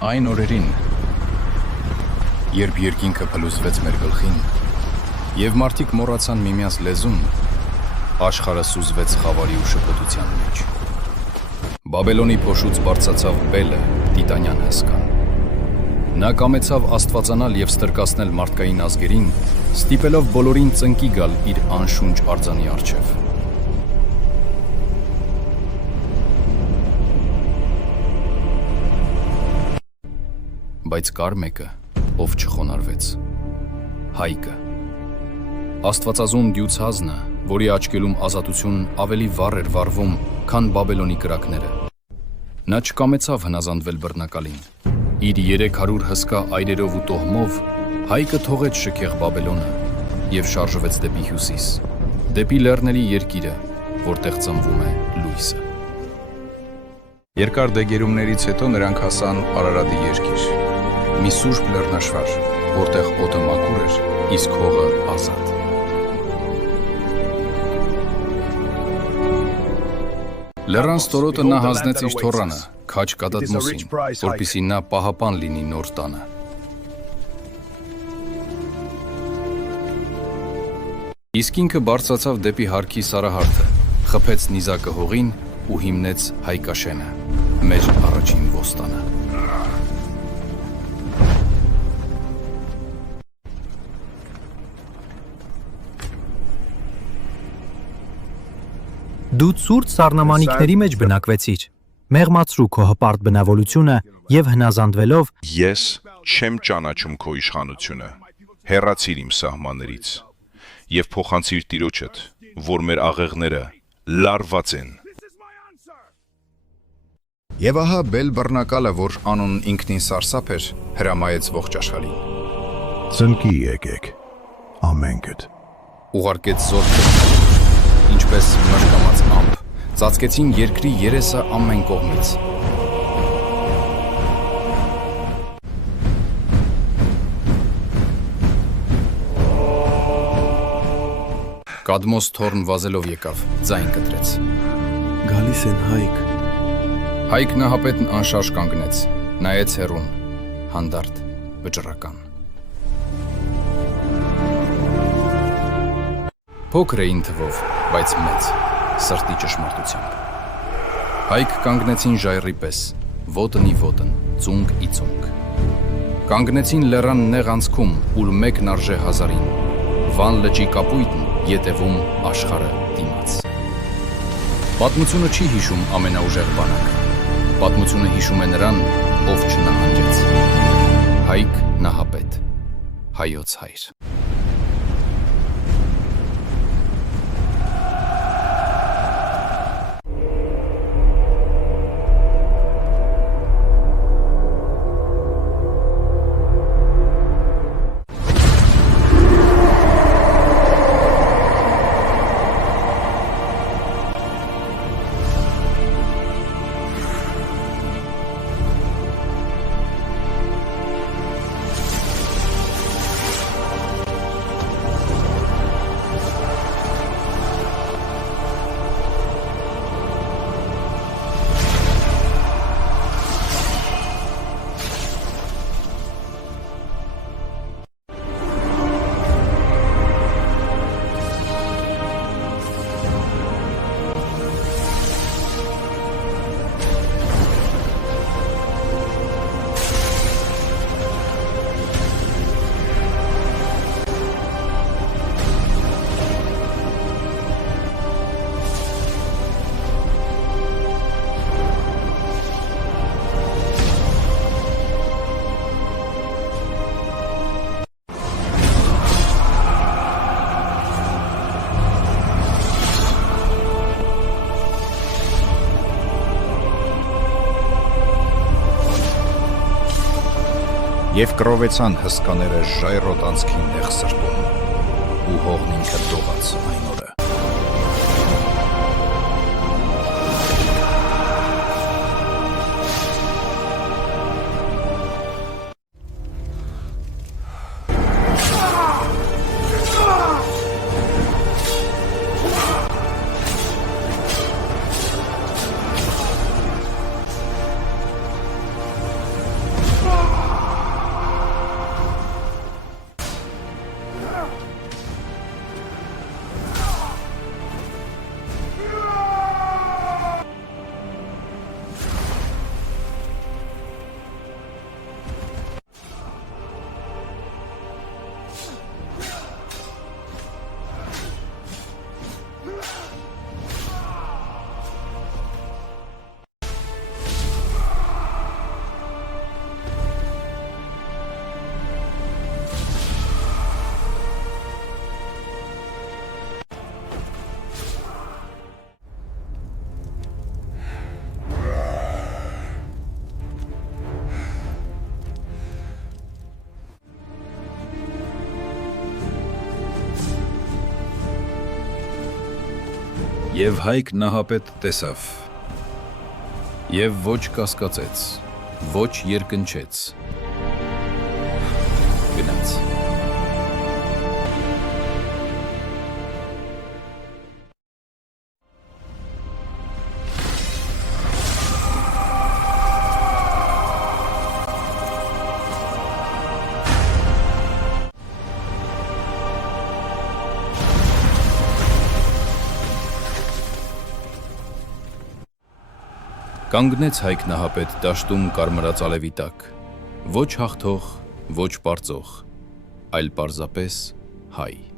Այն օրերին, երբ երկինքը փլուզվեց մեր գլխին, և մարդիկ մոռացան միմյանց լեզուն, աշխարհը սուզվեց խավարի ու շփոթության մեջ։ Բաբելոնի փոշուց բարձրացավ Բելը, տիտանյան հսկան։ Նա կամեցավ աստվածանալ և ստրկացնել մարդկային ազգերին, ստիպելով բոլորին ծնկի գալ իր անշունչ արձանի առջև։ Բայց կար մեկը, ով չխոնարհվեց, Հայկը։ Աստվածազուն դյուցազնը, որի աչքերում ազատությունն ավելի վառ էր վառվում, քան Բաբելոնի կրակները։ Նա չկամեցավ հնազանդվել բռնակալին։ Իր 300 հսկա այրերով ու տոհմով Հայկը թողեց շքեղ Բաբելոնը և շարժվեց դեպի հյուսիս, դեպի լեռների երկիրը, որտեղ ծնվում է լույսը։ Երկար դեգերումներից հետո նրանք հասան Արարատի երկիր, մի սուրբ լեռնաշար, որտեղ օդը մաքուր էր, իսկ հողը ազատ։ Լեռան ստորոտը նա հանձնեց իր թոռանը, քաջ Կադադմոսին, որպեսզի նա պահապան լինի նոր տանը։ Իսկ ինքը բարձրացավ դեպի հարկի Սարահարթը, խփեց նիզակը հողին ու հիմնեց Հայկաշենը, մեր առաջին ոստանը։ Դու ցուրտ սառնամանիքների մեջ բնակվեցիր, մեղմացրու քո հպարտ բնավորությունը և հնազանդվելով Ես չեմ ճանաչում քո իշխանությունը, հեռացիր իմ սահմաններից, և փոխանցիր Տիրոջդ, որ մեր աղեղները լարված են։ Եվ ահա Բել բռնակալը, որ անունն ինքնին սարսափ էր, հրամայեց ողջ աշխարհին։ Ծնկի եկեք, ամենքդ։ Ուղարկեց զորքը, ինչպես մրկամած ամպ, ծածկեցին երկրի երեսը ամեն կողմից։ Կադմոս թոռն վազելով եկավ, ձայն կտրեց։ Գալիս են Հայկ։ Հայկ նահապետն անշարժ կանգնեց, նայեց հեռուն, հանդարտ, վճռական։ Փոքր էին թվով, բայց մեծ, սրտի ճշմարտությամբ։ Հայկ կանգնեցին ժայռի պես, ոտն ի ոտն, ծունկ ի ծունկ։ Կանգնեցին լեռան նեղ անցքում, ուր մեկն արժե հազարին, Վան լճի կապույտն ետևում աշխարհը դիմաց։ Պատմությունը չի հիշում ամենաուժեղ բանակը, պատմությունը հիշում է նրան, ով չնահանջեց։ Հայկ նահապետ, հայոց հայր։ Եվ կրովեցան հսկաները ժայռոտ անցքին նեղ սրտում, ու հողն ինքը դողաց այն օրը։ Եվ Հայկ Նահապետ տեսավ։ Եվ ոչ կասկածեց, ոչ երկնչեց։ Գնաց։ Կանգնեց Հայկ Նահապետ դաշտում կարմրած ալևի տակ, ոչ հաղթող, ոչ պարծող, այլ պարզապես հայ։